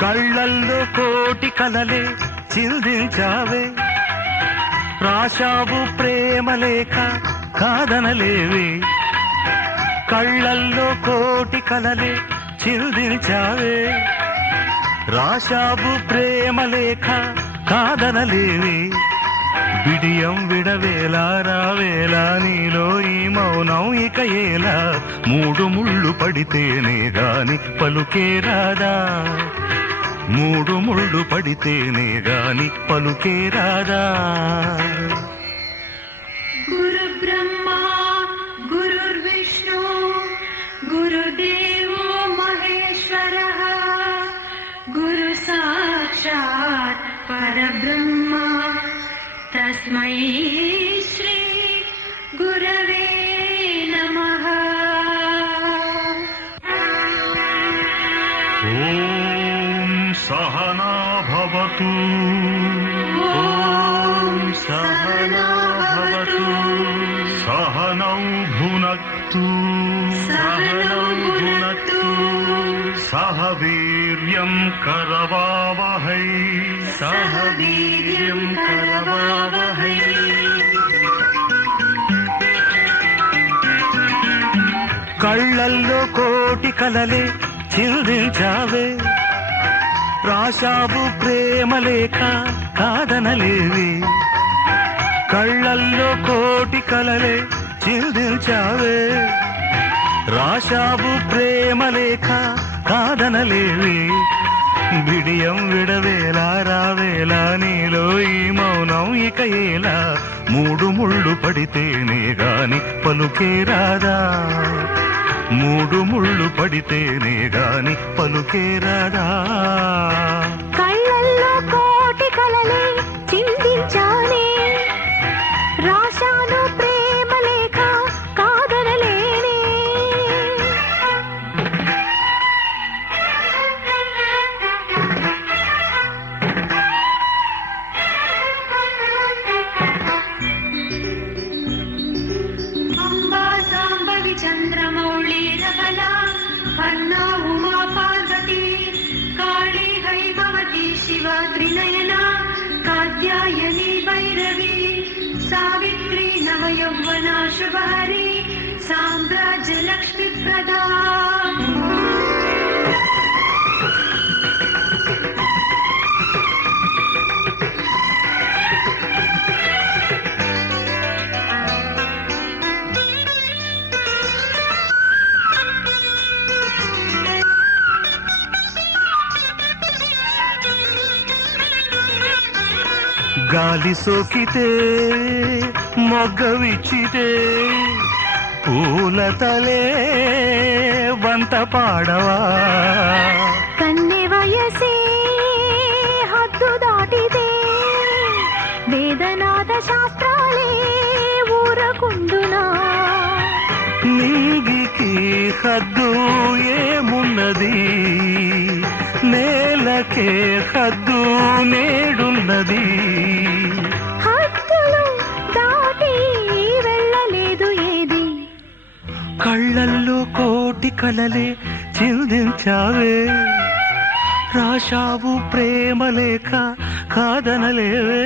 కళ్ళల్లో కోటి కలలే చిందించావే, రాశావు ప్రేమ లేఖ కాదనలేవే. కళ్ళల్లో కోటి కలలే చిందించావే, రాశావు ప్రేమ లేఖ కాదనలేవే. బిడియం విడవేలా రావేలా నీలో ఈ మౌనం ఇక ఏలా, మూడు ముళ్ళు పడితేనే గాని పలుకే రాదా, మూడు ముళ్ళు పడితేనే గాని పలుకే రాదా. గురు బ్రహ్మ గురుర్విష్ణు గురుదేవో మహేశ్వరః, గురు సాక్షాత్ పరబ్రహ్మ తస్మై శ్రీ గురవే నమః. ఓం సహనా భవతు, ఓం సహనా భవతు, సహనౌ భునక్తు, సహనౌ భునక్తు, సహ వీర్యం కరవావహై, సహ వీర్యం కరవావహై. కళ్ళల్లో కోటి కలలే చిందించావే, రాశావు ప్రేమ లేఖ కాదనలేవే. కళ్ళల్లో కోటి కలలే చిందించావే, రాశావు ప్రేమ లేఖ కాదనలేవే. బిడియం విడవేలా రావేలా నీలో ఈ మౌనం ఇక ఏలా, మూడు ముళ్ళు పడితేనే గాని పలుకే రాదా, మూడు ముళ్ళు పడితేనే గాని పలుకే రాదా. కళ్ళల్లో కోటి కలలే చిందించానే, రాశాను ప్రేమ లేఖ కాదనలేనే. అంబా సాంబవి చంద్రమౌళి రబలా అన్నా ఉమా పార్వతి కాళీ హైమవతి శివ త్రినయనా కాత్యాయని భైరవి సావిత్రి నవయౌవనా శుభహరి సామ్రాజ్య లక్ష్మి ప్రదా. గాలి సోకితే మొగ్గవిచ్చితే పూల తలే వంత పాడవా, కన్నె వయసే హద్దు దాటితే వేదనాద శాస్త్రాలే ఊరకుండునా. నింగికి హద్దు ఏమున్నది, నేలకే హద్దు నేడున్నది. హద్దులు దాటి వెళ్ళలేదు ఏది, కళ్ళల్లో కోటి కలలే చిందించావే, రాశావు ప్రేమ లేఖ కాదనలేవే.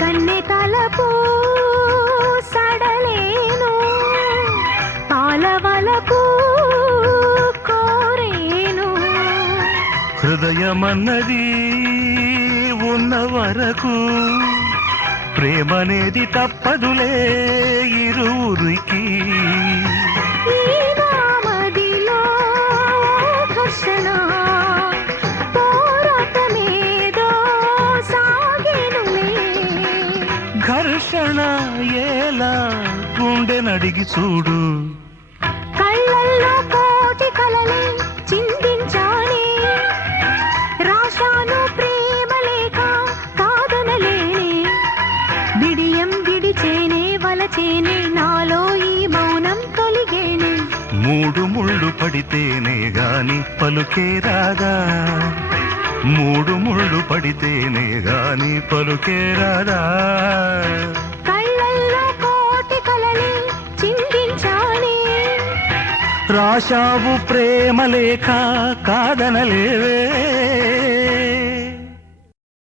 కన్నె తలపు సడలేను పాలవలపు కోరేను. హృదయమన్నది ఉన్న వరకు ప్రేమనేది తప్పదులే ఇరువురికి. ఈ నామదిలో ఘర్షణ పోరాటమేదో సాగేనులే. ఘర్షణ ఎలా గుండె నడిగి చూడు. కళ్ళల్లో కోటి కలలే చిందించానే, రాశాను ప్రేమ లేఖ కాదనలేనే. బిడియం విడిచేనే వలచేనే, నాలో ఈ మౌనం తొలిగేనే. మూడు ముళ్ళు పడితేనే గాని పలుకే రాదా, మూడు ముళ్ళు పడితేనే గాని పలుకే రాదా. కళ్ళల్లో కోటి కలలే చిందించానే, రాశావు ప్రేమ లేఖ కాదనలేవే.